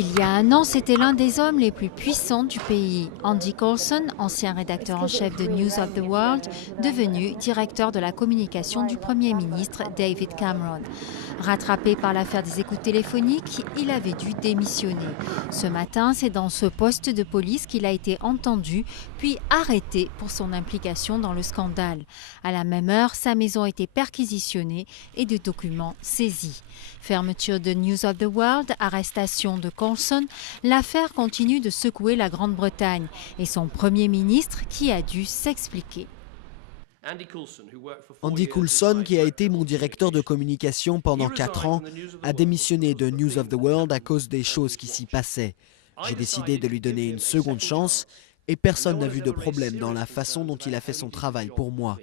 Il y a un an, c'était l'un des hommes les plus puissants du pays. Andy Coulson, ancien rédacteur en chef de News of the World, devenu directeur de la communication du Premier ministre David Cameron. Rattrapé par l'affaire des écoutes téléphoniques, il avait dû démissionner. Ce matin, c'est dans ce poste de police qu'il a été entendu, puis arrêté pour son implication dans le scandale. À la même heure, sa maison a été perquisitionnée et des documents saisis. Fermeture de News of the World, arrestation de Coulson, l'affaire continue de secouer la Grande-Bretagne et son Premier ministre qui a dû s'expliquer. Andy Coulson, qui a été mon directeur de communication pendant 4 ans, a démissionné de News of the World à cause des choses qui s'y passaient. J'ai décidé de lui donner une seconde chance et personne n'a vu de problème dans la façon dont il a fait son travail pour moi.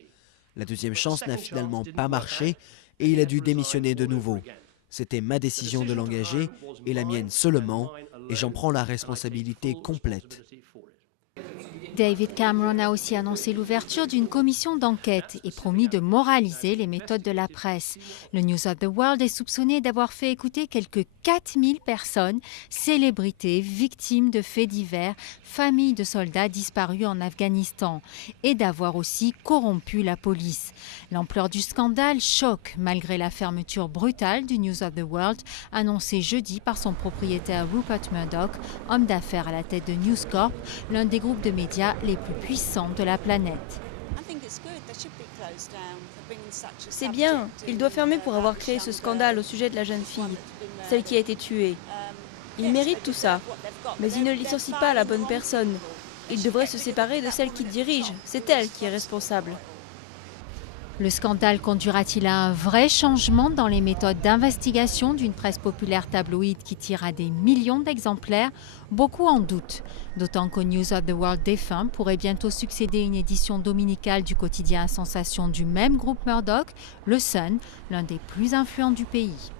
La deuxième chance n'a finalement pas marché et il a dû démissionner de nouveau. C'était ma décision de l'engager et la mienne seulement, et j'en prends la responsabilité complète. David Cameron a aussi annoncé l'ouverture d'une commission d'enquête et promis de moraliser les méthodes de la presse. Le News of the World est soupçonné d'avoir fait écouter quelques 4000 personnes, célébrités, victimes de faits divers, familles de soldats disparus en Afghanistan, et d'avoir aussi corrompu la police. L'ampleur du scandale choque malgré la fermeture brutale du News of the World annoncée jeudi par son propriétaire Rupert Murdoch, homme d'affaires à la tête de News Corp, l'un des groupes de médias les plus puissants de la planète. C'est bien, il doit fermer pour avoir créé ce scandale au sujet de la jeune fille, celle qui a été tuée. Il mérite tout ça, mais il ne licencie pas la bonne personne. Il devrait se séparer de celle qui dirige, c'est elle qui est responsable. Le scandale conduira-t-il à un vrai changement dans les méthodes d'investigation d'une presse populaire tabloïde qui tire à des millions d'exemplaires? Beaucoup en doutent, d'autant qu'au News of the World défunt pourrait bientôt succéder une édition dominicale du quotidien à sensation du même groupe Murdoch, le Sun, l'un des plus influents du pays.